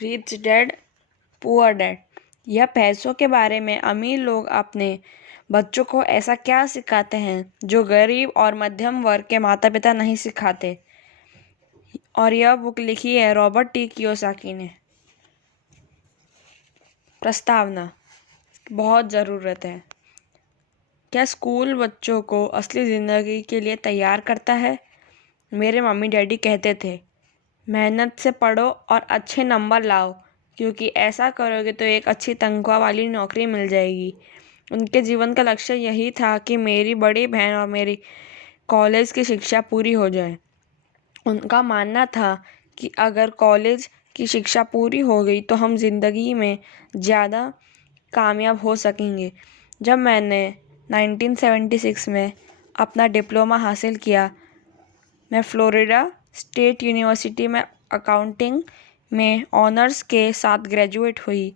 Rich dad poor dad. यह पैसों के बारे में अमीर लोग अपने बच्चों को ऐसा क्या सिखाते हैं जो गरीब और मध्यम वर्ग के माता पिता नहीं सिखाते। और यह बुक लिखी है रॉबर्ट टी कियोसाकी ने। प्रस्तावना बहुत ज़रूरत है। क्या स्कूल बच्चों को असली ज़िंदगी के लिए तैयार करता है? मेरे मम्मी डैडी कहते थे, मेहनत से पढ़ो और अच्छे नंबर लाओ, क्योंकि ऐसा करोगे तो एक अच्छी तनख्वाह वाली नौकरी मिल जाएगी। उनके जीवन का लक्ष्य यही था कि मेरी बड़ी बहन और मेरी कॉलेज की शिक्षा पूरी हो जाए। उनका मानना था कि अगर कॉलेज की शिक्षा पूरी हो गई तो हम जिंदगी में ज़्यादा कामयाब हो सकेंगे। जब मैंने 1976 में अपना डिप्लोमा हासिल किया, मैं फ्लोरिडा स्टेट यूनिवर्सिटी में अकाउंटिंग में ऑनर्स के साथ ग्रेजुएट हुई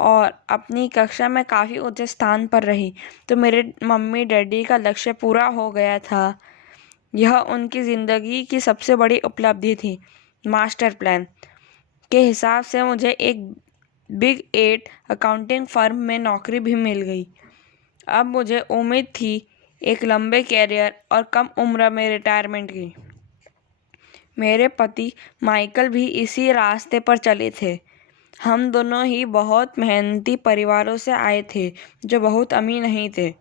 और अपनी कक्षा में काफ़ी ऊंचे स्थान पर रही, तो मेरे मम्मी डैडी का लक्ष्य पूरा हो गया था। यह उनकी ज़िंदगी की सबसे बड़ी उपलब्धि थी। मास्टर प्लान के हिसाब से मुझे एक बिग 8 अकाउंटिंग फर्म में नौकरी भी मिल गई। अब मुझे उम्मीद थी एक लंबे कैरियर और कम उम्र में रिटायरमेंट की। मेरे पति माइकल भी इसी रास्ते पर चले थे। हम दोनों ही बहुत मेहनती परिवारों से आए थे जो बहुत अमीर नहीं थे।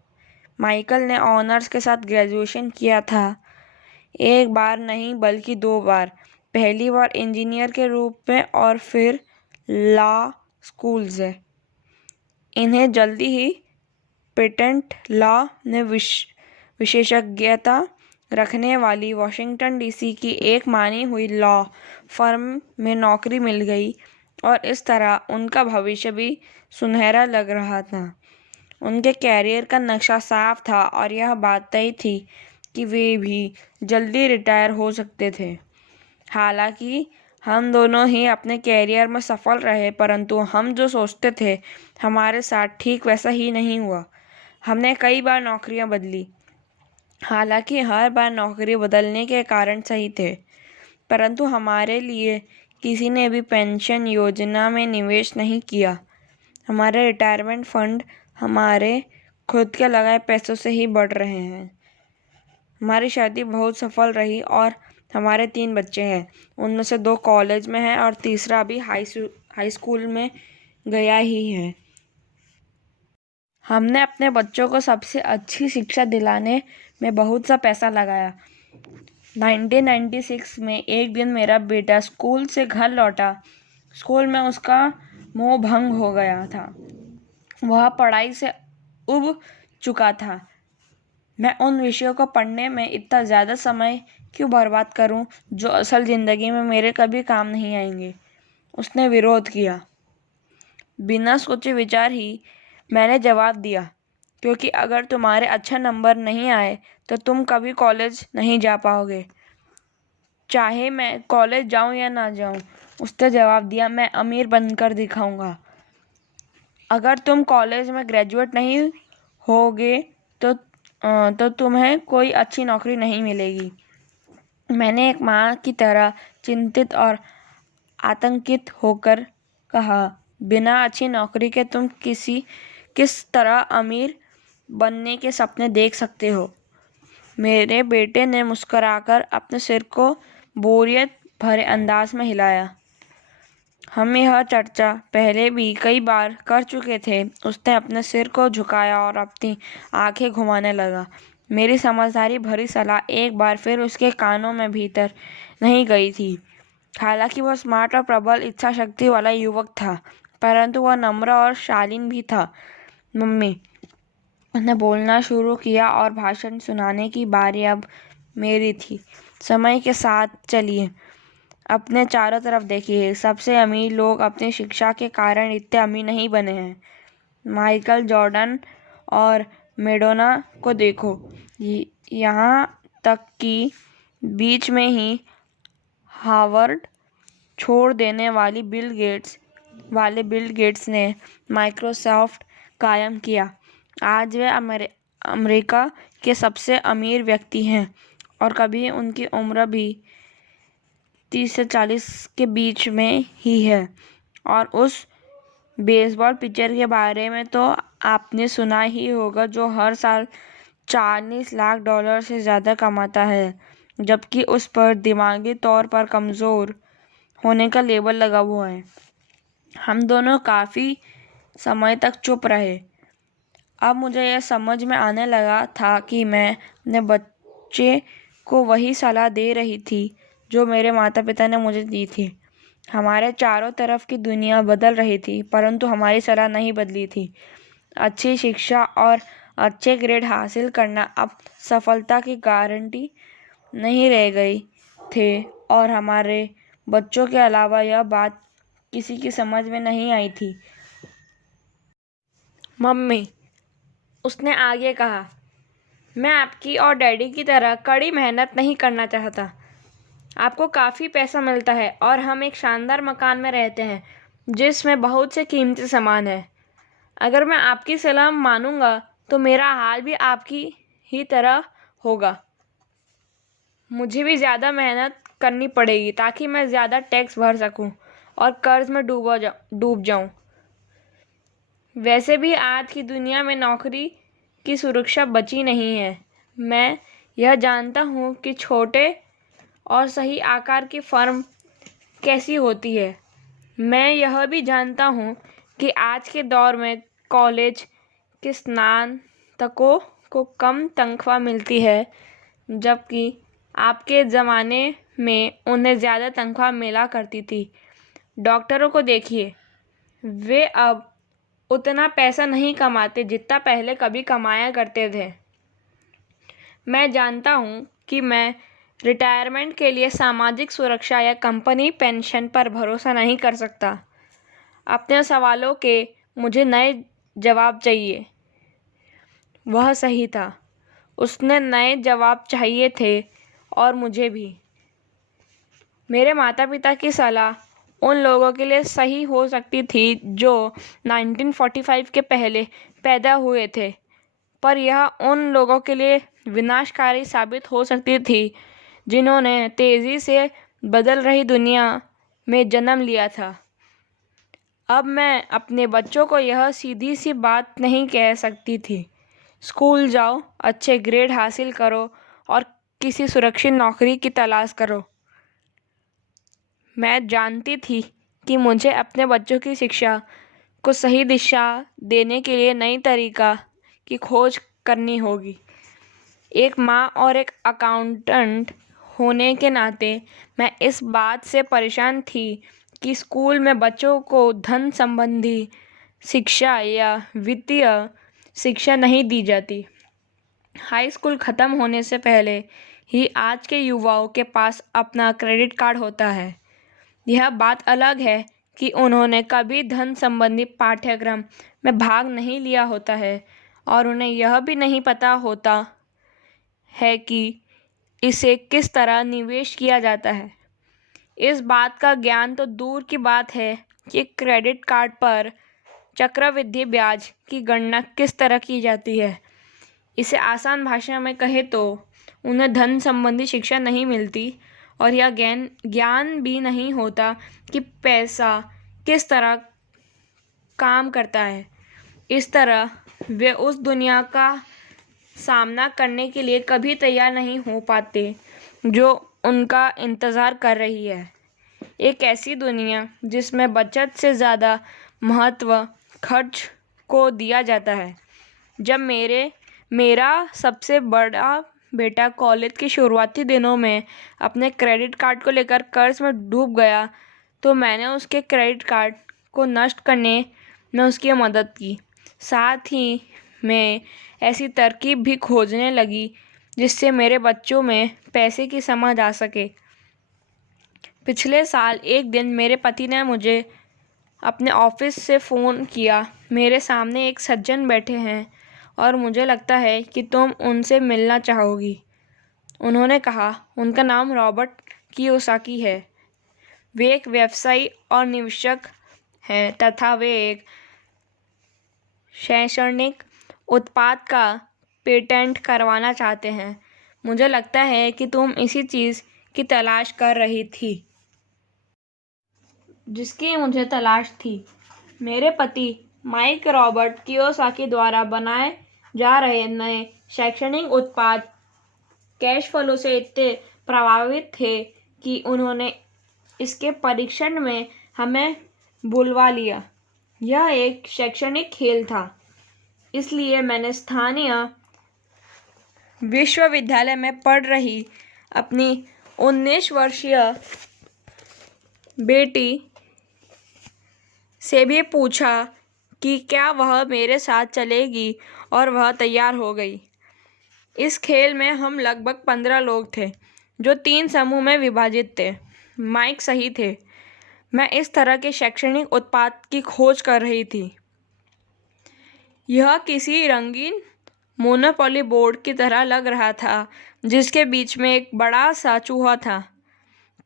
माइकल ने ऑनर्स के साथ ग्रेजुएशन किया था, एक बार नहीं बल्कि 2 बार। पहली बार इंजीनियर के रूप में और फिर लॉ स्कूल से। इन्हें जल्दी ही पेटेंट लॉ में विशेषज्ञता रखने वाली वॉशिंगटन डीसी की एक मानी हुई लॉ फर्म में नौकरी मिल गई और इस तरह उनका भविष्य भी सुनहरा लग रहा था। उनके कैरियर का नक्शा साफ था और यह बात तय थी कि वे भी जल्दी रिटायर हो सकते थे। हालांकि हम दोनों ही अपने कैरियर में सफल रहे, परंतु हम जो सोचते थे हमारे साथ ठीक वैसा ही नहीं हुआ। हमने कई बार नौकरियां बदली, हालांकि हर बार नौकरी बदलने के कारण सही थे, परंतु हमारे लिए किसी ने भी पेंशन योजना में निवेश नहीं किया। हमारे रिटायरमेंट फंड हमारे खुद के लगाए पैसों से ही बढ़ रहे हैं। हमारी शादी बहुत सफल रही और हमारे 3 बच्चे हैं। उनमें से 2 कॉलेज में हैं और तीसरा अभी हाई स्कूल में गया ही है। हमने अपने बच्चों को सबसे अच्छी शिक्षा दिलाने में बहुत सा पैसा लगाया। 1996 में एक दिन मेरा बेटा स्कूल से घर लौटा। स्कूल में उसका मोह भंग हो गया था। वह पढ़ाई से उब चुका था। मैं उन विषयों को पढ़ने में इतना ज़्यादा समय क्यों बर्बाद करूं जो असल ज़िंदगी में मेरे कभी काम नहीं आएंगे। उसने विरोध किया। बिना सोचे विचार ही मैंने जवाब दिया, क्योंकि अगर तुम्हारे अच्छा नंबर नहीं आए तो तुम कभी कॉलेज नहीं जा पाओगे, चाहे मैं कॉलेज जाऊं या ना जाऊं। उसने जवाब दिया, मैं अमीर बनकर दिखाऊंगा। अगर तुम कॉलेज में ग्रेजुएट नहीं होगे तो तुम्हें कोई अच्छी नौकरी नहीं मिलेगी। मैंने एक माँ की तरह चिंतित और आतंकित होकर कहा, बिना अच्छी नौकरी के तुम किस तरह अमीर बनने के सपने देख सकते हो। मेरे बेटे ने मुस्कुराकर अपने सिर को बोरियत भरे अंदाज में हिलाया। हम यह चर्चा पहले भी कई बार कर चुके थे। उसने अपने सिर को झुकाया और अपनी आंखें घुमाने लगा। मेरी समझदारी भरी सलाह एक बार फिर उसके कानों में भीतर नहीं गई थी। हालांकि वह स्मार्ट और प्रबल इच्छा शक्ति वाला युवक था, परंतु वह नम्र और शालीन भी था। मम्मी, उसने बोलना शुरू किया और भाषण सुनाने की बारी अब मेरी थी। समय के साथ चलिए, अपने चारों तरफ देखिए। सबसे अमीर लोग अपनी शिक्षा के कारण इतने अमीर नहीं बने हैं। माइकल जॉर्डन और मैडोना को देखो। यहाँ तक कि बीच में ही हार्वर्ड छोड़ देने वाले बिल गेट्स ने माइक्रोसॉफ्ट कायम किया। आज वे अमेरिका के सबसे अमीर व्यक्ति हैं और कभी उनकी उम्र भी 30 से 40 के बीच में ही है। और उस बेसबॉल पिचर के बारे में तो आपने सुना ही होगा, जो हर साल $40 लाख से ज़्यादा कमाता है, जबकि उस पर दिमागी तौर पर कमज़ोर होने का लेबल लगा हुआ है। हम दोनों काफ़ी समय तक चुप रहे। अब मुझे यह समझ में आने लगा था कि मैं अपने बच्चे को वही सलाह दे रही थी जो मेरे माता पिता ने मुझे दी थी। हमारे चारों तरफ की दुनिया बदल रही थी, परंतु हमारी सलाह नहीं बदली थी। अच्छी शिक्षा और अच्छे ग्रेड हासिल करना अब सफलता की गारंटी नहीं रह गई थे, और हमारे बच्चों के अलावा यह बात किसी की समझ में नहीं आई थी। मम्मी, उसने आगे कहा, मैं आपकी और डैडी की तरह कड़ी मेहनत नहीं करना चाहता। आपको काफ़ी पैसा मिलता है और हम एक शानदार मकान में रहते हैं जिसमें बहुत से कीमती सामान है। अगर मैं आपकी सलाह मानूंगा तो मेरा हाल भी आपकी ही तरह होगा। मुझे भी ज़्यादा मेहनत करनी पड़ेगी ताकि मैं ज़्यादा टैक्स भर सकूं और कर्ज में डूब जाऊं। वैसे भी आज की दुनिया में नौकरी की सुरक्षा बची नहीं है। मैं यह जानता हूँ कि छोटे और सही आकार की फर्म कैसी होती है। मैं यह भी जानता हूँ कि आज के दौर में कॉलेज के स्नातकों को कम तनख्वाह मिलती है, जबकि आपके ज़माने में उन्हें ज़्यादा तनख्वाह मिला करती थी। डॉक्टरों को देखिए, वे अब उतना पैसा नहीं कमाते जितना पहले कभी कमाया करते थे। मैं जानता हूँ कि मैं रिटायरमेंट के लिए सामाजिक सुरक्षा या कंपनी पेंशन पर भरोसा नहीं कर सकता। अपने सवालों के मुझे नए जवाब चाहिए। वह सही था, उसने नए जवाब चाहिए थे, और मुझे भी। मेरे माता पिता की सलाह उन लोगों के लिए सही हो सकती थी जो 1945 के पहले पैदा हुए थे, पर यह उन लोगों के लिए विनाशकारी साबित हो सकती थी जिन्होंने तेज़ी से बदल रही दुनिया में जन्म लिया था। अब मैं अपने बच्चों को यह सीधी सी बात नहीं कह सकती थी, स्कूल जाओ, अच्छे ग्रेड हासिल करो और किसी सुरक्षित नौकरी की तलाश करो। मैं जानती थी कि मुझे अपने बच्चों की शिक्षा को सही दिशा देने के लिए नई तरीका की खोज करनी होगी। एक माँ और एक अकाउंटेंट होने के नाते मैं इस बात से परेशान थी कि स्कूल में बच्चों को धन संबंधी शिक्षा या वित्तीय शिक्षा नहीं दी जाती। हाई स्कूल ख़त्म होने से पहले ही आज के युवाओं के पास अपना क्रेडिट कार्ड होता है। यह बात अलग है कि उन्होंने कभी धन संबंधी पाठ्यक्रम में भाग नहीं लिया होता है और उन्हें यह भी नहीं पता होता है कि इसे किस तरह निवेश किया जाता है। इस बात का ज्ञान तो दूर की बात है कि क्रेडिट कार्ड पर चक्रवृद्धि ब्याज की गणना किस तरह की जाती है। इसे आसान भाषा में कहे तो उन्हें धन संबंधी शिक्षा नहीं मिलती और यह ज्ञान भी नहीं होता कि पैसा किस तरह काम करता है। इस तरह वे उस दुनिया का सामना करने के लिए कभी तैयार नहीं हो पाते जो उनका इंतज़ार कर रही है। एक ऐसी दुनिया जिसमें बचत से ज़्यादा महत्व खर्च को दिया जाता है। जब मेरा सबसे बड़ा बेटा कॉलेज के शुरुआती दिनों में अपने क्रेडिट कार्ड को लेकर कर्ज में डूब गया तो मैंने उसके क्रेडिट कार्ड को नष्ट करने में उसकी मदद की। साथ ही मैं ऐसी तरकीब भी खोजने लगी जिससे मेरे बच्चों में पैसे की समझ आ सके। पिछले साल एक दिन मेरे पति ने मुझे अपने ऑफिस से फ़ोन किया। मेरे सामने एक सज्जन बैठे हैं और मुझे लगता है कि तुम उनसे मिलना चाहोगी। उन्होंने कहा। उनका नाम रॉबर्ट कियोसाकी है। वे एक व्यवसायी और निवेशक हैं तथा वे एक शैक्षणिक उत्पाद का पेटेंट करवाना चाहते हैं। मुझे लगता है कि तुम इसी चीज़ की तलाश कर रही थी। जिसकी मुझे तलाश थी। मेरे पति माइक रॉबर्ट कियोसाकी द्वारा बनाए जा रहे नए शैक्षणिक उत्पाद कैश फ्लो से इतने प्रभावित थे कि उन्होंने इसके परीक्षण में हमें बुलवा लिया। यह एक शैक्षणिक खेल था, इसलिए मैंने स्थानीय विश्वविद्यालय में पढ़ रही अपनी 19 वर्षीय बेटी से भी पूछा कि क्या वह मेरे साथ चलेगी, और वह तैयार हो गई। इस खेल में हम लगभग 15 लोग थे, जो 3 समूह में विभाजित थे। माइक सही थे। मैं इस तरह के शैक्षणिक उत्पाद की खोज कर रही थी। यह किसी रंगीन मोनोपोली बोर्ड की तरह लग रहा था, जिसके बीच में एक बड़ा सा चूहा था।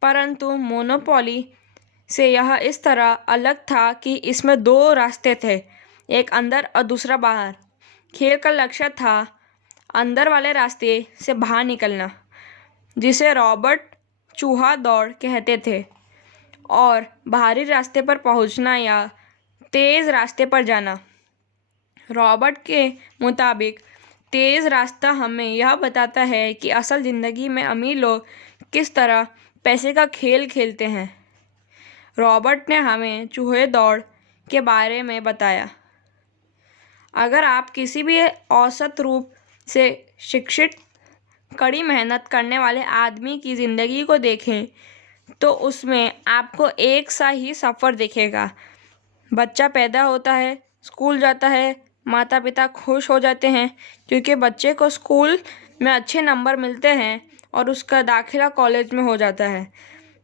परंतु मोनोपोली से यह इस तरह अलग था कि इसमें 2 रास्ते थे, एक अंदर और दूसरा बाहर। खेल का लक्ष्य था अंदर वाले रास्ते से बाहर निकलना, जिसे रॉबर्ट चूहा दौड़ कहते थे, और बाहरी रास्ते पर पहुंचना या तेज रास्ते पर जाना। रॉबर्ट के मुताबिक तेज रास्ता हमें यह बताता है कि असल ज़िंदगी में अमीर लोग किस तरह पैसे का खेल खेलते हैं। रॉबर्ट ने हमें चूहे दौड़ के बारे में बताया। अगर आप किसी भी औसत रूप से शिक्षित, कड़ी मेहनत करने वाले आदमी की ज़िंदगी को देखें, तो उसमें आपको एक सा ही सफ़र दिखेगा। बच्चा पैदा होता है, स्कूल जाता है, माता पिता खुश हो जाते हैं क्योंकि बच्चे को स्कूल में अच्छे नंबर मिलते हैं और उसका दाखिला कॉलेज में हो जाता है।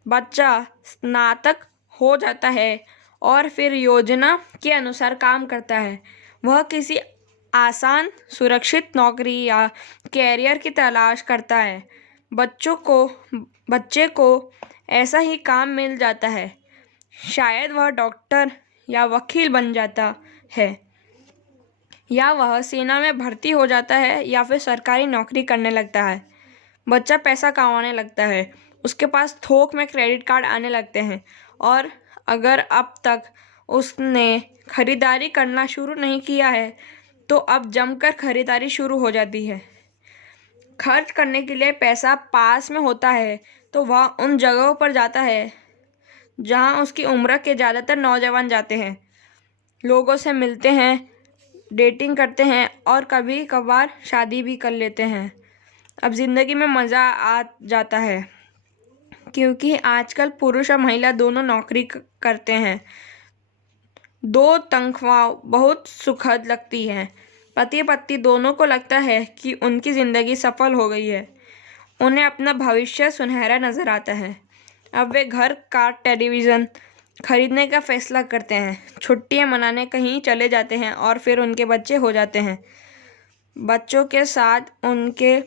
बच्चा स्नातक हो जाता है और फिर योजना के अनुसार काम करता है। वह किसी आसान, सुरक्षित नौकरी या कैरियर की तलाश करता है। बच्चे को ऐसा ही काम मिल जाता है। शायद वह डॉक्टर या वकील बन जाता है, या वह सेना में भर्ती हो जाता है, या फिर सरकारी नौकरी करने लगता है। बच्चा पैसा कमाने लगता है, उसके पास थोक में क्रेडिट कार्ड आने लगते हैं, और अगर अब तक उसने खरीदारी करना शुरू नहीं किया है, तो अब जमकर खरीदारी शुरू हो जाती है। खर्च करने के लिए पैसा पास में होता है तो वह उन जगहों पर जाता है जहां उसकी उम्र के ज़्यादातर नौजवान जाते हैं। लोगों से मिलते हैं, डेटिंग करते हैं और कभी कभार शादी भी कर लेते हैं। अब ज़िंदगी में मज़ा आ जाता है, क्योंकि आजकल पुरुष और महिला दोनों नौकरी करते हैं। 2 तनख्वाह बहुत सुखद लगती हैं। पति पत्नी दोनों को लगता है कि उनकी ज़िंदगी सफल हो गई है। उन्हें अपना भविष्य सुनहरा नज़र आता है। अब वे घर, कार, टेलीविज़न खरीदने का फैसला करते हैं, छुट्टियां मनाने कहीं चले जाते हैं, और फिर उनके बच्चे हो जाते हैं। बच्चों के साथ उनके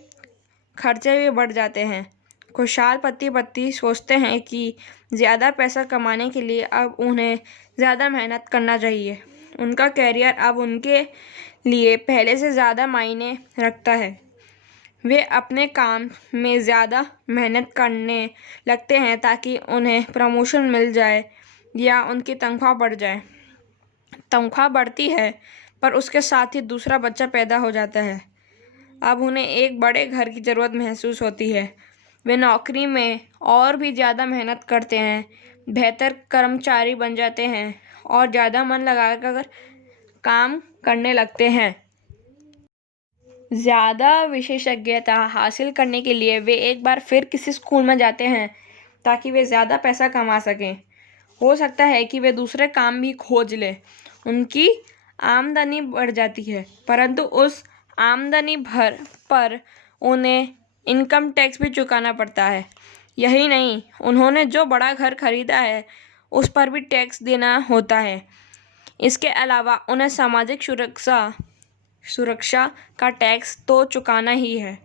खर्चे भी बढ़ जाते हैं। खुशहाल पति पत्नी सोचते हैं कि ज़्यादा पैसा कमाने के लिए अब उन्हें ज़्यादा मेहनत करना चाहिए। उनका कैरियर अब उनके लिए पहले से ज़्यादा मायने रखता है। वे अपने काम में ज़्यादा मेहनत करने लगते हैं ताकि उन्हें प्रमोशन मिल जाए या उनकी तनख्वाह बढ़ जाए। तनख्वाह बढ़ती है, पर उसके साथ ही दूसरा बच्चा पैदा हो जाता है। अब उन्हें एक बड़े घर की ज़रूरत महसूस होती है। वे नौकरी में और भी ज़्यादा मेहनत करते हैं, बेहतर कर्मचारी बन जाते हैं और ज़्यादा मन लगाकर काम करने लगते हैं। ज़्यादा विशेषज्ञता हासिल करने के लिए वे एक बार फिर किसी स्कूल में जाते हैं ताकि वे ज़्यादा पैसा कमा सकें। हो सकता है कि वे दूसरे काम भी खोज लें। उनकी आमदनी बढ़ जाती है, परंतु उस आमदनी भर पर उन्हें इनकम टैक्स भी चुकाना पड़ता है। यही नहीं, उन्होंने जो बड़ा घर खरीदा है उस पर भी टैक्स देना होता है। इसके अलावा उन्हें सामाजिक सुरक्षा का टैक्स तो चुकाना ही है।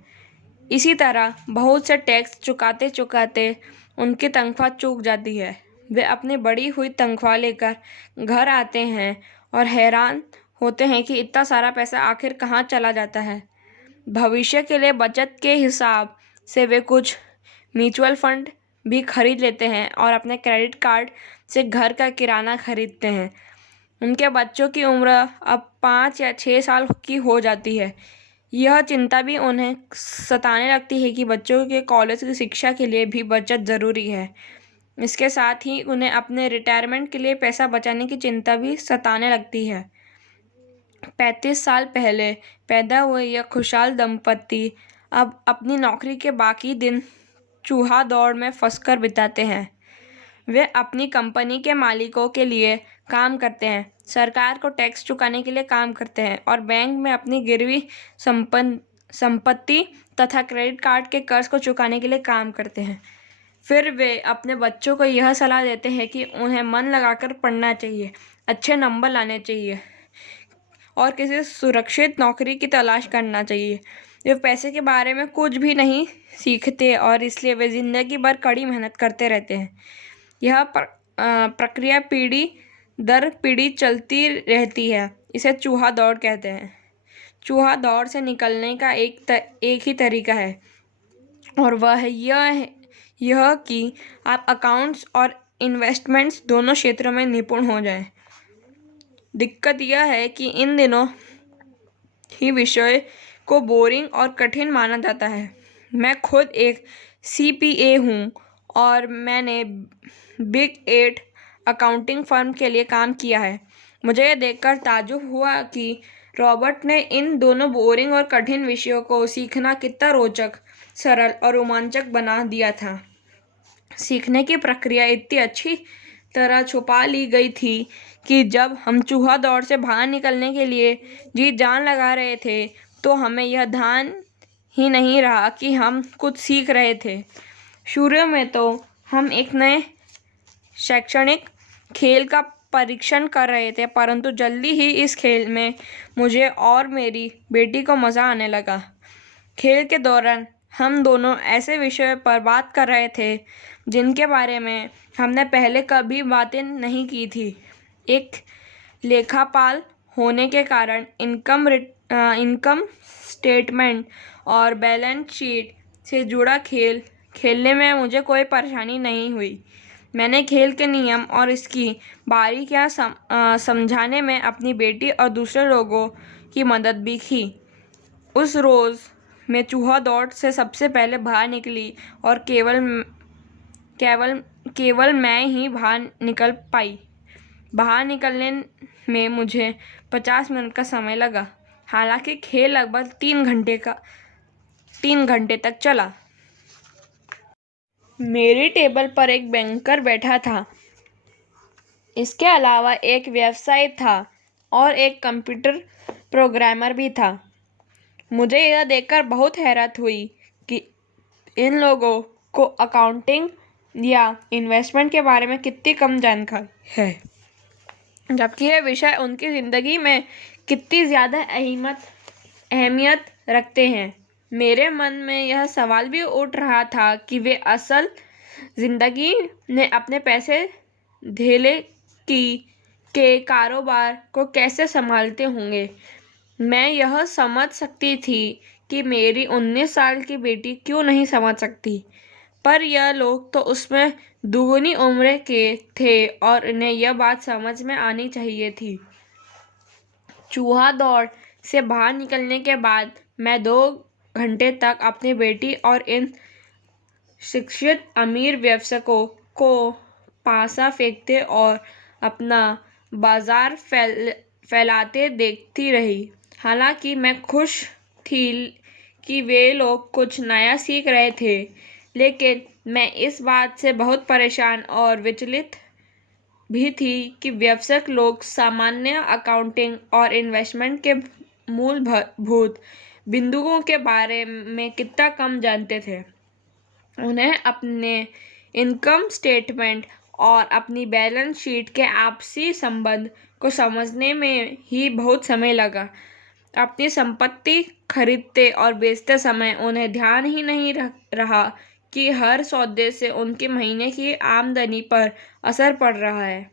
इसी तरह बहुत से टैक्स चुकाते चुकाते उनकी तनख्वाह चूक जाती है। वे अपनी बढ़ी हुई तनख्वाह लेकर घर आते हैं और हैरान होते हैं कि इतना सारा पैसा आखिर कहाँ चला जाता है। भविष्य के लिए बचत के हिसाब से वे कुछ म्यूचुअल फंड भी खरीद लेते हैं और अपने क्रेडिट कार्ड से घर का किराना खरीदते हैं। उनके बच्चों की उम्र अब 5 या 6 साल की हो जाती है। यह चिंता भी उन्हें सताने लगती है कि बच्चों के कॉलेज की शिक्षा के लिए भी बचत ज़रूरी है। इसके साथ ही उन्हें अपने रिटायरमेंट के लिए पैसा बचाने की चिंता भी सताने लगती है। 35 साल पहले पैदा हुए यह खुशहाल दंपति अब अपनी नौकरी के बाकी दिन चूहा दौड़ में फंसकर बिताते हैं। वे अपनी कंपनी के मालिकों के लिए काम करते हैं, सरकार को टैक्स चुकाने के लिए काम करते हैं और बैंक में अपनी गिरवी संपत्ति तथा क्रेडिट कार्ड के कर्ज को चुकाने के लिए काम करते हैं। फिर वे अपने बच्चों को यह सलाह देते हैं कि उन्हें मन लगाकर पढ़ना चाहिए, अच्छे नंबर लाने चाहिए और किसी सुरक्षित नौकरी की तलाश करना चाहिए। वे पैसे के बारे में कुछ भी नहीं सीखते और इसलिए वे ज़िंदगी भर कड़ी मेहनत करते रहते हैं। यह प्रक्रिया पीढ़ी दर पीढ़ी चलती रहती है। इसे चूहा दौड़ कहते हैं। चूहा दौड़ से निकलने का एक ही तरीका है और वह यह कि आप अकाउंट्स और इन्वेस्टमेंट्स दोनों क्षेत्रों में निपुण हो जाएं। दिक्कत यह है कि इन दिनों ही विषय को बोरिंग और कठिन माना जाता है। मैं खुद एक CPA हूँ और मैंने बिग 8 अकाउंटिंग फर्म के लिए काम किया है। मुझे यह देखकर ताज्जुब हुआ कि रॉबर्ट ने इन दोनों बोरिंग और कठिन विषयों को सीखना कितना रोचक, सरल और रोमांचक बना दिया था। सीखने की प्रक्रिया इतनी अच्छी तरह छुपा ली गई थी कि जब हम चूहा दौड़ से बाहर निकलने के लिए जी जान लगा रहे थे तो हमें यह ध्यान ही नहीं रहा कि हम कुछ सीख रहे थे। शुरू में तो हम एक नए शैक्षणिक खेल का परीक्षण कर रहे थे, परंतु जल्दी ही इस खेल में मुझे और मेरी बेटी को मज़ा आने लगा। खेल के दौरान हम दोनों ऐसे विषयों पर बात कर रहे थे जिनके बारे में हमने पहले कभी बातें नहीं की थी। एक लेखापाल होने के कारण इनकम स्टेटमेंट और बैलेंस शीट से जुड़ा खेल खेलने में मुझे कोई परेशानी नहीं हुई। मैंने खेल के नियम और इसकी बारीकियां समझाने में अपनी बेटी और दूसरे लोगों की मदद भी की। उस रोज़ मैं चूहा दौड़ से सबसे पहले बाहर निकली और केवल मैं ही बाहर निकल पाई। बाहर निकलने में मुझे 50 मिनट का समय लगा। हालांकि खेल लगभग 3 घंटे तक चला। मेरी टेबल पर एक बैंकर बैठा था। इसके अलावा एक व्यवसायी था और एक कंप्यूटर प्रोग्रामर भी था। मुझे यह देखकर बहुत हैरत हुई कि इन लोगों को अकाउंटिंग या इन्वेस्टमेंट के बारे में कितनी कम जानकारी है, जबकि यह विषय उनकी ज़िंदगी में कितनी ज़्यादा अहमियत रखते हैं। मेरे मन में यह सवाल भी उठ रहा था कि वे असल ज़िंदगी में अपने पैसे धेले के कारोबार को कैसे संभालते होंगे। मैं यह समझ सकती थी कि मेरी 19 साल की बेटी क्यों नहीं समझ सकती, पर यह लोग तो उसमें दुगनी उम्र के थे और उन्हें यह बात समझ में आनी चाहिए थी। चूहा दौड़ से बाहर निकलने के बाद मैं 2 घंटे तक अपनी बेटी और इन शिक्षित अमीर व्यवसायियों को पासा फेंकते और अपना बाजार फैलाते देखती रही। हालांकि मैं खुश थी कि वे लोग कुछ नया सीख रहे थे, लेकिन मैं इस बात से बहुत परेशान और विचलित भी थी कि व्यवसायिक लोग सामान्य अकाउंटिंग और इन्वेस्टमेंट के मूलभूत बिंदुओं के बारे में कितना कम जानते थे। उन्हें अपने इनकम स्टेटमेंट और अपनी बैलेंस शीट के आपसी संबंध को समझने में ही बहुत समय लगा। अपनी संपत्ति खरीदते और बेचते समय उन्हें ध्यान ही नहीं रहा कि हर सौदे से उनके महीने की आमदनी पर असर पड़ रहा है।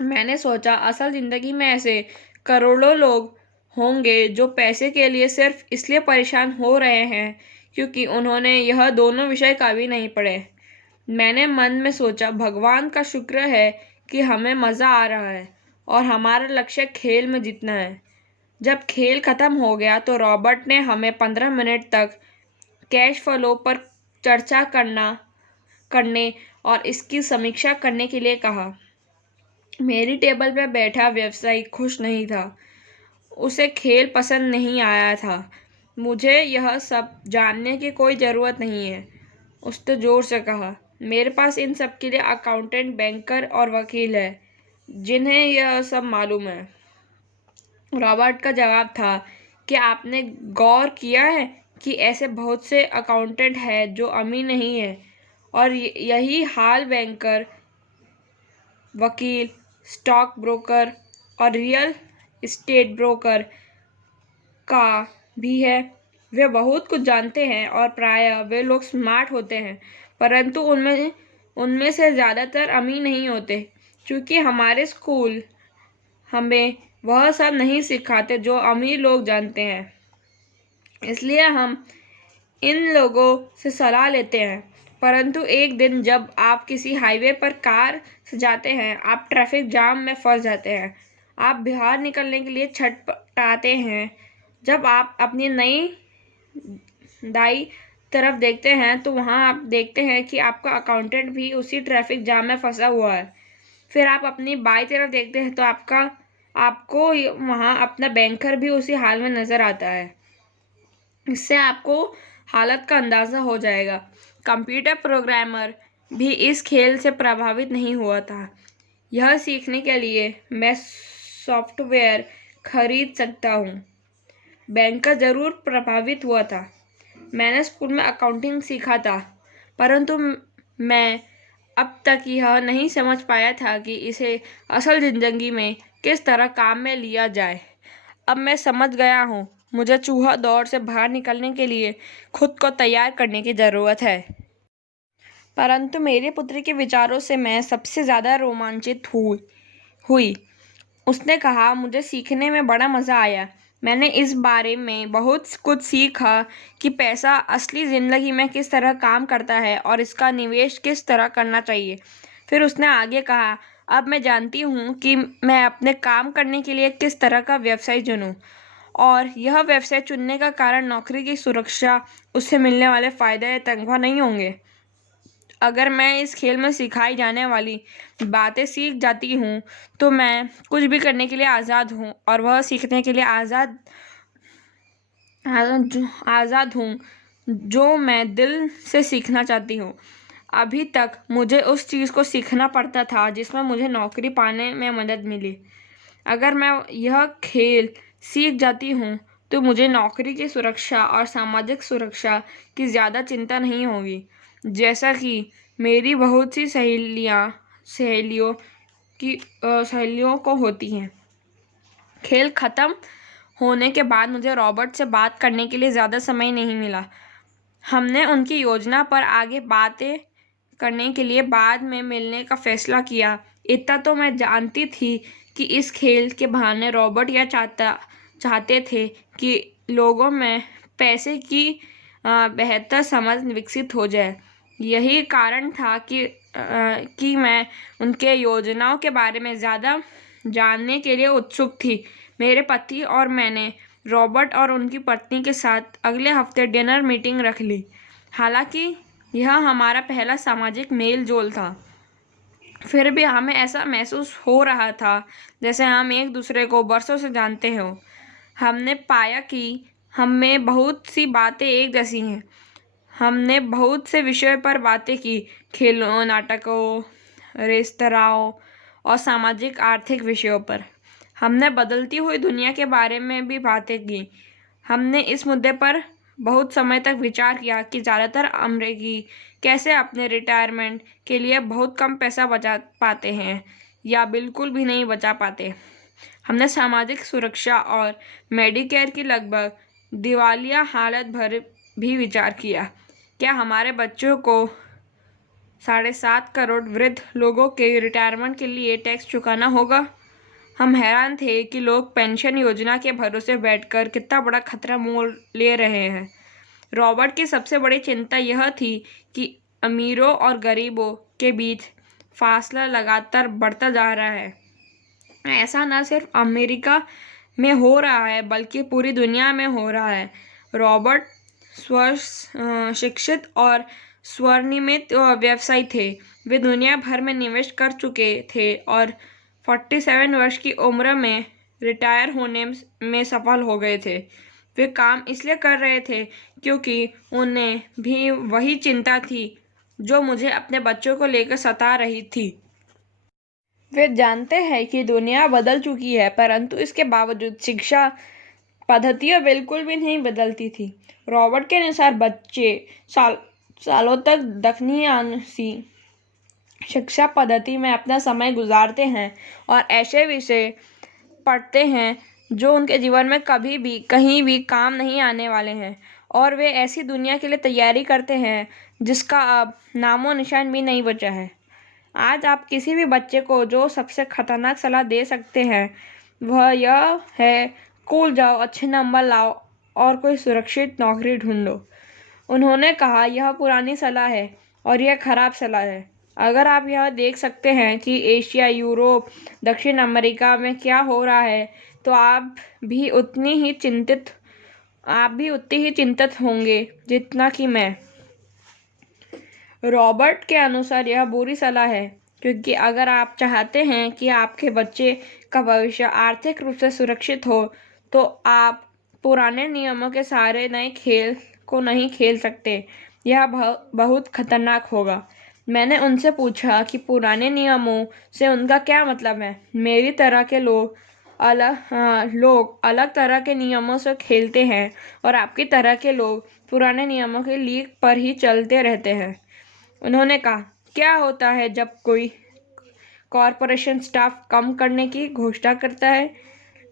मैंने सोचा, असल ज़िंदगी में ऐसे करोड़ों लोग होंगे जो पैसे के लिए सिर्फ इसलिए परेशान हो रहे हैं क्योंकि उन्होंने यह दोनों विषय कभी नहीं पढ़े। मैंने मन में सोचा, भगवान का शुक्र है कि हमें मज़ा आ रहा है और हमारा लक्ष्य खेल में जीतना है। जब खेल खत्म हो गया तो रॉबर्ट ने हमें 15 मिनट तक कैश फ्लो पर चर्चा करने और इसकी समीक्षा करने के लिए कहा। मेरी टेबल पर बैठा व्यवसायी खुश नहीं था। उसे खेल पसंद नहीं आया था। मुझे यह सब जानने की कोई ज़रूरत नहीं है, उसने जोर से कहा। मेरे पास इन सब के लिए अकाउंटेंट, बैंकर और वकील है जिन्हें यह सब मालूम है। रॉबर्ट का जवाब था कि आपने गौर किया है कि ऐसे बहुत से अकाउंटेंट हैं जो अमीर नहीं हैं, और यही हाल बैंकर, वकील, स्टॉक ब्रोकर और रियल एस्टेट ब्रोकर का भी है। वे बहुत कुछ जानते हैं और प्रायः वे लोग स्मार्ट होते हैं, परंतु उनमें उनमें से ज़्यादातर अमीर नहीं होते, क्योंकि हमारे स्कूल हमें वह सब नहीं सिखाते जो अमीर लोग जानते हैं। इसलिए हम इन लोगों से सलाह लेते हैं। परंतु एक दिन जब आप किसी हाईवे पर कार से जाते हैं, आप ट्रैफिक जाम में फंस जाते हैं। आप बाहर निकलने के लिए छटपटाते हैं। जब आप अपनी नई दाई तरफ देखते हैं तो वहां आप देखते हैं कि आपका अकाउंटेंट भी उसी ट्रैफिक जाम में फंसा हुआ है। फिर आप अपनी बाईं तरफ देखते हैं तो आपको वहां अपना बैंकर भी उसी हाल में नजर आता है। इससे आपको हालत का अंदाज़ा हो जाएगा। कंप्यूटर प्रोग्रामर भी इस खेल से प्रभावित नहीं हुआ था। यह सीखने के लिए मैं सॉफ्टवेयर खरीद सकता हूँ। बैंकर ज़रूर प्रभावित हुआ था। मैंने स्कूल में अकाउंटिंग सीखा था, परंतु मैं अब तक यह नहीं समझ पाया था कि इसे असल ज़िंदगी में किस तरह काम में लिया जाए। अब मैं समझ गया हूँ, मुझे चूहा दौड़ से बाहर निकलने के लिए खुद को तैयार करने की ज़रूरत है। परंतु मेरे पुत्र के विचारों से मैं सबसे ज़्यादा रोमांचित हुई। उसने कहा, मुझे सीखने में बड़ा मज़ा आया। मैंने इस बारे में बहुत कुछ सीखा कि पैसा असली ज़िंदगी में किस तरह काम करता है और इसका निवेश किस तरह करना चाहिए। फिर उसने आगे कहा, अब मैं जानती हूँ कि मैं अपने काम करने के लिए किस तरह का व्यवसाय चुनूँ, और यह व्यवसाय चुनने का कारण नौकरी की सुरक्षा, उससे मिलने वाले फ़ायदे या तनख्वाह नहीं होंगे। अगर मैं इस खेल में सिखाई जाने वाली बातें सीख जाती हूँ तो मैं कुछ भी करने के लिए आज़ाद हूँ, और वह सीखने के लिए आज़ाद हूँ जो मैं दिल से सीखना चाहती हूँ। अभी तक मुझे उस चीज़ को सीखना पड़ता था जिसमें मुझे नौकरी पाने में मदद मिली। अगर मैं यह खेल सीख जाती हूँ तो मुझे नौकरी की सुरक्षा और सामाजिक सुरक्षा की ज़्यादा चिंता नहीं होगी, जैसा कि मेरी बहुत सी सहेलियों को होती हैं। खेल ख़त्म होने के बाद मुझे रॉबर्ट से बात करने के लिए ज़्यादा समय नहीं मिला। हमने उनकी योजना पर आगे बातें करने के लिए बाद में मिलने का फैसला किया। इतना तो मैं जानती थी कि इस खेल के बहाने रॉबर्ट यह चाहते थे कि लोगों में पैसे की बेहतर समझ विकसित हो जाए। यही कारण था कि मैं उनके योजनाओं के बारे में ज़्यादा जानने के लिए उत्सुक थी। मेरे पति और मैंने रॉबर्ट और उनकी पत्नी के साथ अगले हफ्ते डिनर मीटिंग रख ली। हालांकि यह हमारा पहला सामाजिक मेल जोल था, फिर भी हमें ऐसा महसूस हो रहा था जैसे हम एक दूसरे को बरसों से जानते हों। हमने पाया कि हमें बहुत सी बातें एक जैसी हैं। हमने बहुत से विषयों पर बातें की, खेलों, नाटकों, रेस्तराओं और सामाजिक आर्थिक विषयों पर। हमने बदलती हुई दुनिया के बारे में भी बातें की। हमने इस मुद्दे पर बहुत समय तक विचार किया कि ज़्यादातर अमेरिकी कैसे अपने रिटायरमेंट के लिए बहुत कम पैसा बचा पाते हैं या बिल्कुल भी नहीं बचा पाते। हमने सामाजिक सुरक्षा और मेडिकेयर की लगभग दिवालिया हालत पर भी विचार किया। क्या हमारे बच्चों को 7.5 करोड़ वृद्ध लोगों के रिटायरमेंट के लिए टैक्स चुकाना होगा? हम हैरान थे कि लोग पेंशन योजना के भरोसे बैठकर कितना बड़ा खतरा मोल ले रहे हैं। रॉबर्ट की सबसे बड़ी चिंता यह थी कि अमीरों और गरीबों के बीच फासला लगातार बढ़ता जा रहा है। ऐसा न सिर्फ अमेरिका में हो रहा है बल्कि पूरी दुनिया में हो रहा है। रॉबर्ट शिक्षित और स्वनिर्मित व्यवसायी थे। वे दुनिया भर में निवेश कर चुके थे और 47 वर्ष की उम्र में रिटायर होने में सफल हो गए थे। वे काम इसलिए कर रहे थे क्योंकि उन्हें भी वही चिंता थी जो मुझे अपने बच्चों को लेकर सता रही थी। वे जानते हैं कि दुनिया बदल चुकी है, परंतु इसके बावजूद शिक्षा पद्धतियाँ बिल्कुल भी नहीं बदलती थी। रॉबर्ट के अनुसार बच्चे सालों तक दक्षिणासी शिक्षा पद्धति में अपना समय गुजारते हैं और ऐसे विषय पढ़ते हैं जो उनके जीवन में कभी भी कहीं भी काम नहीं आने वाले हैं, और वे ऐसी दुनिया के लिए तैयारी करते हैं जिसका अब नामो निशान भी नहीं बचा है। आज आप किसी भी बच्चे को जो सबसे खतरनाक सलाह दे सकते हैं वह यह है, स्कूल जाओ, अच्छे नंबर लाओ और कोई सुरक्षित नौकरी ढूंढो। उन्होंने कहा, यह पुरानी सलाह है और यह खराब सलाह है। अगर आप यह देख सकते हैं कि एशिया, यूरोप, दक्षिण अमेरिका में क्या हो रहा है, तो आप भी उतनी ही चिंतित होंगे जितना कि मैं। रॉबर्ट के अनुसार यह बुरी सलाह है, क्योंकि अगर आप चाहते हैं कि आपके बच्चे का भविष्य आर्थिक रूप से सुरक्षित हो, तो आप पुराने नियमों के सारे नए खेल को नहीं खेल सकते। यह बहुत खतरनाक होगा। मैंने उनसे पूछा कि पुराने नियमों से उनका क्या मतलब है। मेरी तरह के लोग अलग तरह के नियमों से खेलते हैं और आपकी तरह के लोग पुराने नियमों के लीक पर ही चलते रहते हैं। उन्होंने कहा, क्या होता है जब कोई कॉरपोरेशन स्टाफ कम करने की घोषणा करता है?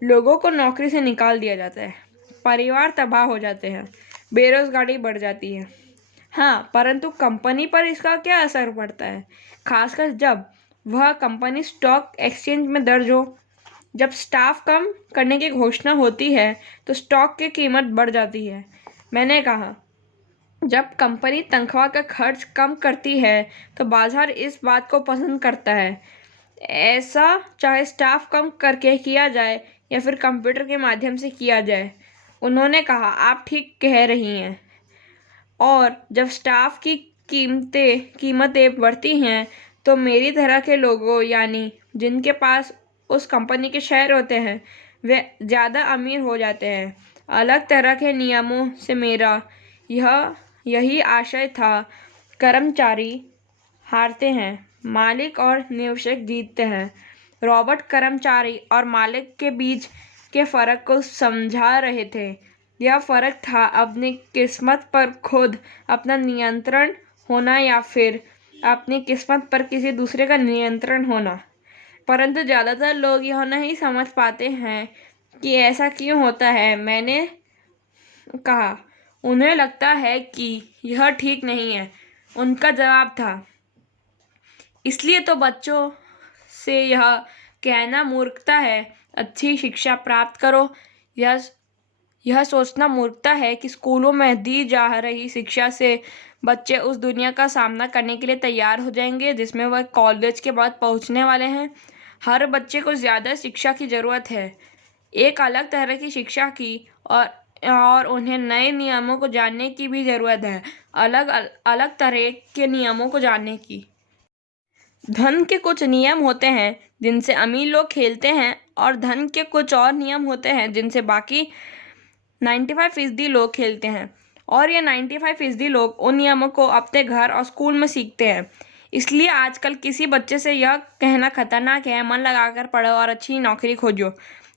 लोगों को नौकरी से निकाल दिया जाता है, परिवार तबाह हो जाते हैं, बेरोजगारी बढ़ जाती है। हाँ, परंतु कंपनी पर इसका क्या असर पड़ता है, खासकर जब वह कंपनी स्टॉक एक्सचेंज में दर्ज हो। जब स्टाफ कम करने की घोषणा होती है तो स्टॉक की कीमत बढ़ जाती है। मैंने कहा, जब कंपनी तनख्वाह का खर्च कम करती है तो बाजार इस बात को पसंद करता है, ऐसा चाहे स्टाफ कम करके किया जाए या फिर कंप्यूटर के माध्यम से किया जाए। उन्होंने कहा, आप ठीक कह रही हैं। और जब स्टाफ की कीमतें बढ़ती हैं तो मेरी तरह के लोगों, यानी जिनके पास उस कंपनी के शेयर होते हैं, वे ज़्यादा अमीर हो जाते हैं। अलग तरह के नियमों से मेरा यही आशय था। कर्मचारी हारते हैं, मालिक और निवेशक जीतते हैं। रॉबर्ट कर्मचारी और मालिक के बीच के फर्क को समझा रहे थे। यह फर्क था अपनी किस्मत पर खुद अपना नियंत्रण होना या फिर अपनी किस्मत पर किसी दूसरे का नियंत्रण होना। परंतु ज़्यादातर लोग यह नहीं समझ पाते हैं कि ऐसा क्यों होता है। मैंने कहा, उन्हें लगता है कि यह ठीक नहीं है। उनका जवाब था, इसलिए तो बच्चों से यह कहना मूर्खता है, अच्छी शिक्षा प्राप्त करो। यह सोचना मूर्खता है कि स्कूलों में दी जा रही शिक्षा से बच्चे उस दुनिया का सामना करने के लिए तैयार हो जाएंगे जिसमें वह कॉलेज के बाद पहुंचने वाले हैं। हर बच्चे को ज़्यादा शिक्षा की ज़रूरत है, एक अलग तरह की शिक्षा की, और उन्हें नए नियमों को जानने की भी ज़रूरत है, अलग तरह के नियमों को जानने की। धन के कुछ नियम होते हैं जिनसे अमीर लोग खेलते हैं और धन के कुछ और नियम होते हैं जिनसे बाकी 95% लोग खेलते हैं, और ये 95% लोग उन नियमों को अपने घर और स्कूल में सीखते हैं। इसलिए आजकल किसी बच्चे से यह कहना खतरनाक है, मन लगाकर पढ़ो और अच्छी नौकरी खोजो।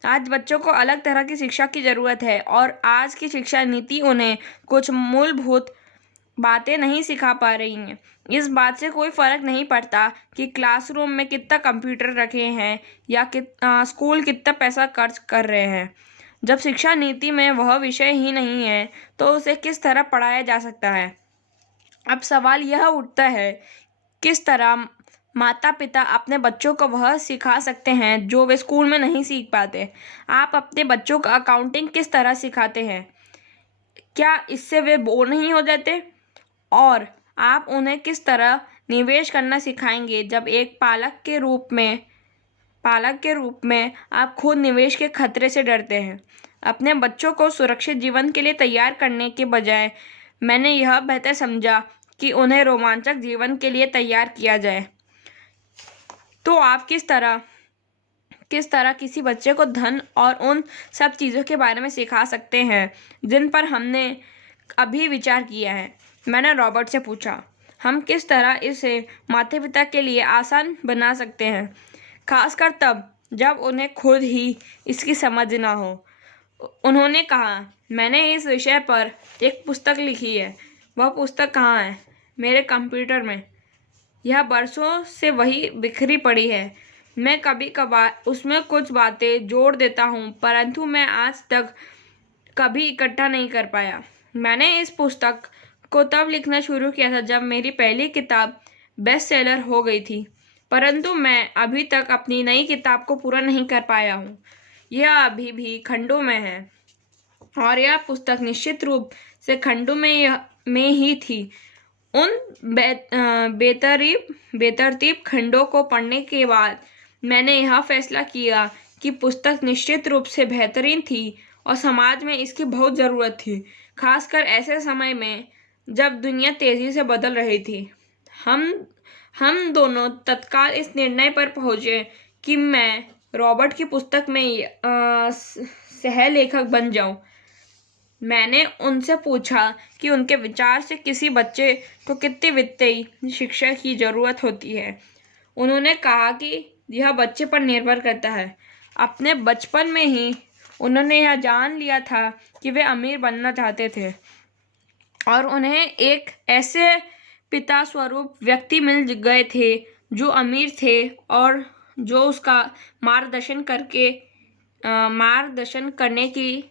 आज बच्चों को अलग तरह की शिक्षा की ज़रूरत है, और आज की शिक्षा नीति उन्हें कुछ मूलभूत बातें नहीं सिखा पा रही हैं। इस बात से कोई फर्क नहीं पड़ता कि क्लासरूम में कितना कंप्यूटर रखे हैं या स्कूल कितना पैसा खर्च कर रहे हैं। जब शिक्षा नीति में वह विषय ही नहीं है तो उसे किस तरह पढ़ाया जा सकता है। अब सवाल यह उठता है, किस तरह माता पिता अपने बच्चों को वह सिखा सकते हैं जो वे स्कूल में नहीं सीख पाते। आप अपने बच्चों को अकाउंटिंग किस तरह सिखाते हैं? क्या इससे वे बोर नहीं हो जाते? और आप उन्हें किस तरह निवेश करना सिखाएंगे जब एक पालक के रूप में आप खुद निवेश के खतरे से डरते हैं? अपने बच्चों को सुरक्षित जीवन के लिए तैयार करने के बजाय मैंने यह बेहतर समझा कि उन्हें रोमांचक जीवन के लिए तैयार किया जाए। तो आप किस तरह किसी बच्चे को धन और उन सब चीज़ों के बारे में सिखा सकते हैं जिन पर हमने अभी विचार किया है? मैंने रॉबर्ट से पूछा। हम किस तरह इसे माता पिता के लिए आसान बना सकते हैं, खासकर तब जब उन्हें खुद ही इसकी समझ ना हो? उन्होंने कहा, मैंने इस विषय पर एक पुस्तक लिखी है। वह पुस्तक कहाँ है? मेरे कंप्यूटर में। यह बरसों से वही बिखरी पड़ी है। मैं कभी कभार उसमें कुछ बातें जोड़ देता हूँ, परंतु मैं आज तक कभी इकट्ठा नहीं कर पाया। मैंने इस पुस्तक को तब लिखना शुरू किया था जब मेरी पहली किताब बेस्ट सेलर हो गई थी, परंतु मैं अभी तक अपनी नई किताब को पूरा नहीं कर पाया हूँ। यह अभी भी खंडों में है और यह पुस्तक निश्चित रूप से खंडों में ही थी। उन बेतरतीब खंडों को पढ़ने के बाद मैंने यह फैसला किया कि पुस्तक निश्चित रूप से बेहतरीन थी और समाज में इसकी बहुत ज़रूरत थी, खासकर ऐसे समय में जब दुनिया तेज़ी से बदल रही थी। हम दोनों तत्काल इस निर्णय पर पहुंचे कि मैं रॉबर्ट की पुस्तक में सह लेखक बन जाऊं। मैंने उनसे पूछा कि उनके विचार से किसी बच्चे को कितनी वित्तीय शिक्षा की ज़रूरत होती है। उन्होंने कहा कि यह बच्चे पर निर्भर करता है। अपने बचपन में ही उन्होंने यह जान लिया था कि वे अमीर बनना चाहते थे और उन्हें एक ऐसे पिता स्वरूप व्यक्ति मिल गए थे जो अमीर थे और जो उसका मार्गदर्शन करने की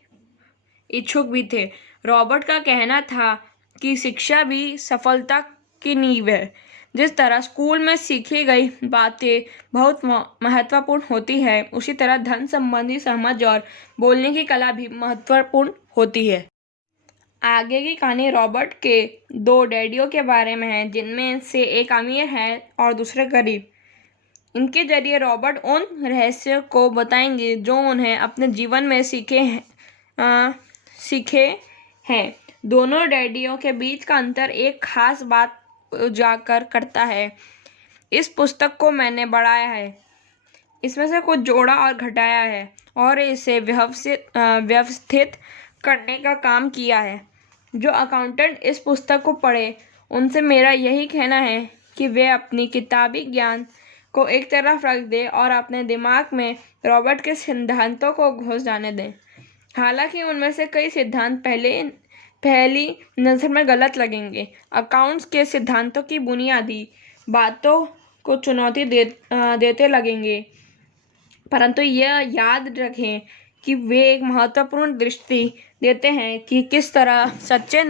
इच्छुक भी थे। रॉबर्ट का कहना था कि शिक्षा भी सफलता की नींव है। जिस तरह स्कूल में सीखी गई बातें बहुत महत्वपूर्ण होती है, उसी तरह धन संबंधी समझ और बोलने की कला भी महत्वपूर्ण होती है। आगे की कहानी रॉबर्ट के 2 डैडियों के बारे में है, जिनमें से एक अमीर है और दूसरे गरीब। इनके जरिए रॉबर्ट उन रहस्यों को बताएंगे जो उन्हें अपने जीवन में सीखे हैं। दोनों डैडियों के बीच का अंतर एक खास बात उजागर करता है। इस पुस्तक को मैंने बढ़ाया है, इसमें से कुछ जोड़ा और घटाया है और इसे व्यवस्थित करने का काम किया है। जो अकाउंटेंट इस पुस्तक को पढ़े, उनसे मेरा यही कहना है कि वे अपनी किताबी ज्ञान को एक तरफ रख दें और अपने दिमाग में रॉबर्ट के सिद्धांतों को घुस जाने दें। हालांकि उनमें से कई सिद्धांत पहली नज़र में गलत लगेंगे। अकाउंट्स के सिद्धांतों की बुनियादी बातों को चुनौती देते लगेंगे, परंतु यह याद रखें कि वे एक महत्वपूर्ण दृष्टि देते हैं कि किस तरह सच्चे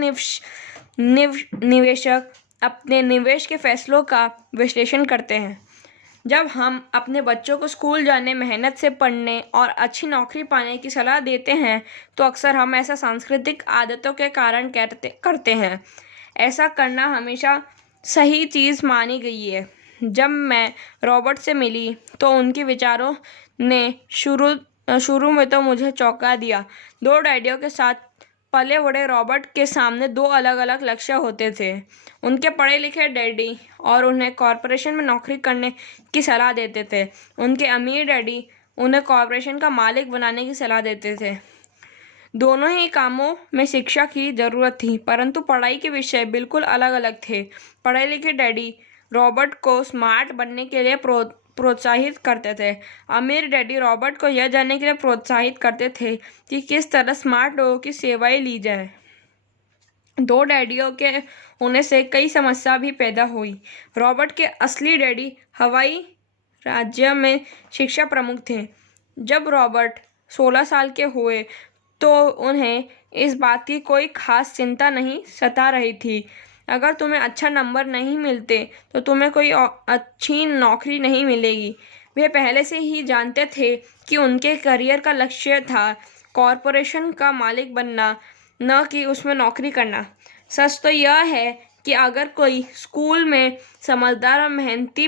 निवेशक अपने निवेश के फैसलों का विश्लेषण करते हैं। जब हम अपने बच्चों को स्कूल जाने, मेहनत से पढ़ने और अच्छी नौकरी पाने की सलाह देते हैं, तो अक्सर हम ऐसा सांस्कृतिक आदतों के कारण करते हैं। ऐसा करना हमेशा सही चीज़ मानी गई है। जब मैं रॉबर्ट से मिली तो उनके विचारों ने शुरू में तो मुझे चौंका दिया। 2 डैडियों के साथ पले बड़े रॉबर्ट के सामने 2 अलग अलग लक्ष्य होते थे। उनके पढ़े लिखे डैडी और उन्हें कॉरपोरेशन में नौकरी करने की सलाह देते थे। उनके अमीर डैडी उन्हें कॉरपोरेशन का मालिक बनाने की सलाह देते थे। दोनों ही कामों में शिक्षा की ज़रूरत थी, परंतु पढ़ाई के विषय बिल्कुल अलग अलग थे। पढ़े लिखे डैडी रॉबर्ट को स्मार्ट बनने के लिए प्रोत्साहित करते थे। अमीर डैडी रॉबर्ट को यह जानने के लिए प्रोत्साहित करते थे कि किस तरह स्मार्ट लोगों की सेवाएं ली जाए। 2 डैडियों के होने से कई समस्या भी पैदा हुई। रॉबर्ट के असली डैडी हवाई राज्य में शिक्षा प्रमुख थे। जब रॉबर्ट 16 साल के हुए तो उन्हें इस बात की कोई खास चिंता नहीं सता रही थी। अगर तुम्हें अच्छा नंबर नहीं मिलते तो तुम्हें कोई अच्छी नौकरी नहीं मिलेगी। वे पहले से ही जानते थे कि उनके करियर का लक्ष्य था कॉरपोरेशन का मालिक बनना, न कि उसमें नौकरी करना। सच तो यह है कि अगर कोई स्कूल में समझदार और मेहनती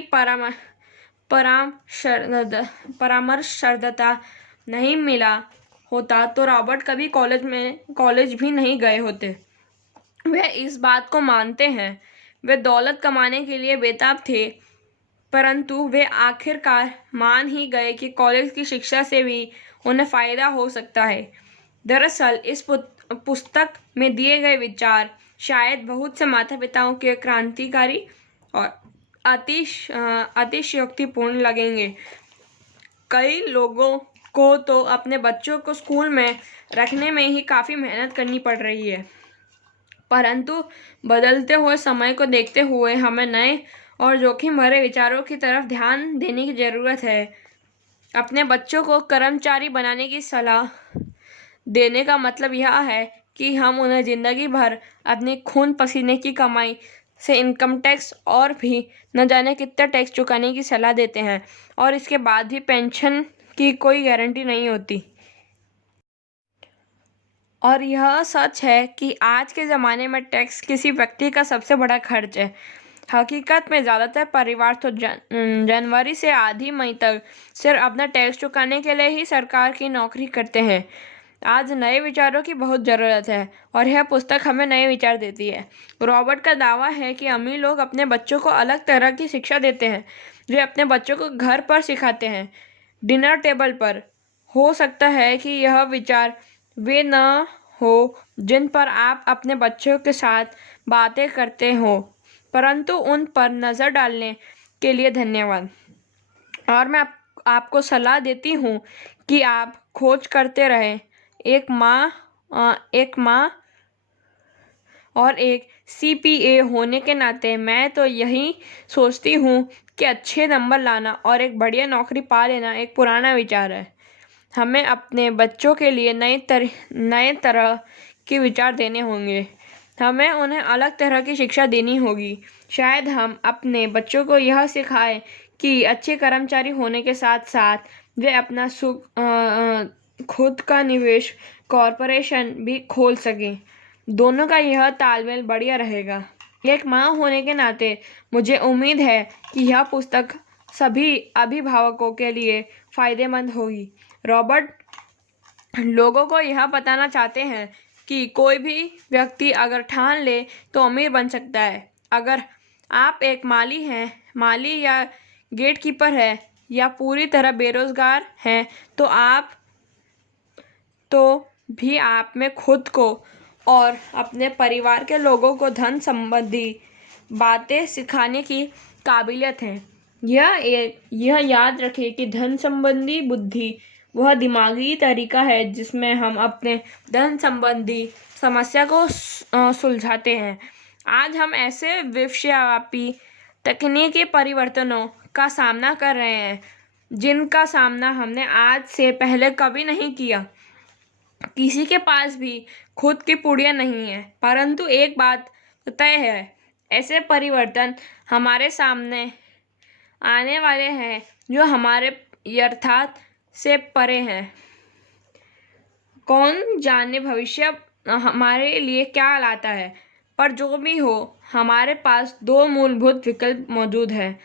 परामर्शदाता नहीं मिला होता तो रॉबर्ट कभी कॉलेज भी नहीं गए होते। वे इस बात को मानते हैं। वे दौलत कमाने के लिए बेताब थे, परंतु वे आखिरकार मान ही गए कि कॉलेज की शिक्षा से भी उन्हें फायदा हो सकता है। दरअसल इस पुस्तक में दिए गए विचार शायद बहुत से माता पिताओं के क्रांतिकारी और अतिशयोक्तिपूर्ण लगेंगे। कई लोगों को तो अपने बच्चों को स्कूल में रखने में ही काफ़ी मेहनत करनी पड़ रही है, परंतु बदलते हुए समय को देखते हुए हमें नए और जोखिम भरे विचारों की तरफ ध्यान देने की ज़रूरत है। अपने बच्चों को कर्मचारी बनाने की सलाह देने का मतलब यह है कि हम उन्हें ज़िंदगी भर अपनी खून पसीने की कमाई से इनकम टैक्स और भी न जाने कितना टैक्स चुकाने की सलाह देते हैं, और इसके बाद भी पेंशन की कोई गारंटी नहीं होती। और यह सच है कि आज के ज़माने में टैक्स किसी व्यक्ति का सबसे बड़ा खर्च है। हकीकत में ज़्यादातर परिवार तो जनवरी से आधी मई तक सिर्फ अपना टैक्स चुकाने के लिए ही सरकार की नौकरी करते हैं। आज नए विचारों की बहुत ज़रूरत है और यह पुस्तक हमें नए विचार देती है। रॉबर्ट का दावा है कि अमीर लोग अपने बच्चों को अलग तरह की शिक्षा देते हैं। वे अपने बच्चों को घर पर सिखाते हैं, डिनर टेबल पर। हो सकता है कि यह विचार वे न हो जिन पर आप अपने बच्चों के साथ बातें करते हो, परंतु उन पर नज़र डालने के लिए धन्यवाद। और मैं आपको सलाह देती हूँ कि आप खोज करते रहें। एक माँ और एक CPA होने के नाते मैं तो यही सोचती हूँ कि अच्छे नंबर लाना और एक बढ़िया नौकरी पा लेना एक पुराना विचार है। हमें अपने बच्चों के लिए नए तरह के विचार देने होंगे। हमें उन्हें अलग तरह की शिक्षा देनी होगी। शायद हम अपने बच्चों को यह सिखाएं कि अच्छे कर्मचारी होने के साथ साथ वे अपना खुद का निवेश कॉरपोरेशन भी खोल सकें। दोनों का यह तालमेल बढ़िया रहेगा। एक माँ होने के नाते मुझे उम्मीद है कि यह पुस्तक सभी अभिभावकों के लिए फ़ायदेमंद होगी। रॉबर्ट लोगों को यह बताना चाहते हैं कि कोई भी व्यक्ति अगर ठान ले तो अमीर बन सकता है। अगर आप एक माली या गेटकीपर है या पूरी तरह बेरोजगार हैं तो भी आप में खुद को और अपने परिवार के लोगों को धन संबंधी बातें सिखाने की काबिलियत है। यह याद रखें कि धन संबंधी बुद्धि वह दिमागी तरीका है जिसमें हम अपने धन संबंधी समस्या को सुलझाते हैं। आज हम ऐसे विश्वव्यापी तकनीकी परिवर्तनों का सामना कर रहे हैं जिनका सामना हमने आज से पहले कभी नहीं किया। किसी के पास भी खुद की पुड़िया नहीं है, परंतु एक बात तय है, ऐसे परिवर्तन हमारे सामने आने वाले हैं जो हमारे यथार्थ से परे हैं। कौन जाने भविष्य हमारे लिए क्या लाता है, पर जो भी हो हमारे पास दो मूलभूत विकल्प मौजूद हैं।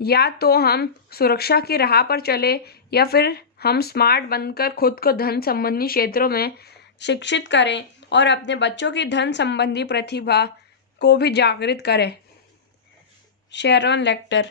या तो हम सुरक्षा की राह पर चले या फिर हम स्मार्ट बनकर खुद को धन संबंधी क्षेत्रों में शिक्षित करें और अपने बच्चों की धन संबंधी प्रतिभा को भी जागृत करें। Sharon lateral.